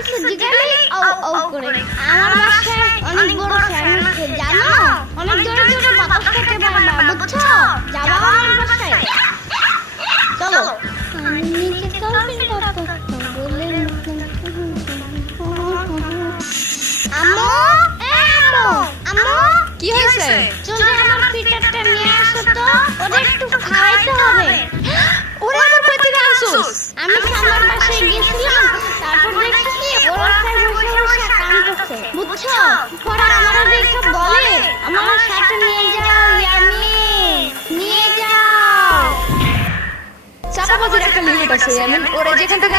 কিছু জিজ্ঞাসা ও করে আমার বাসায় অনেক বড় ফ্যান আছে জানো অনেক জোরে জোরে বাতাস খেতে পারে না বুঝছো যাবা আমার বাসায় চলো নিচে চলবেন বলে আম্মু আম্মু আম্মু কি হয়েছে চলো আমার পিটারটা নিয়ে আসো তো ওদের একটু খাওয়াইতে হবে ওরা আমার পেটে আনছস আমি সামার বাসায় গেছিলাম তারপর দেখছি ওরা খায় বসে বসে কাঁদতেছে বুঝছো পরে আমারও দেখে বলে আমার সাথে নিয়ে যাও ইয়ামি নিয়ে যাও চাপাবাজের একটা লিমিট আছে ইয়ামিন ওরা যেখান থেকে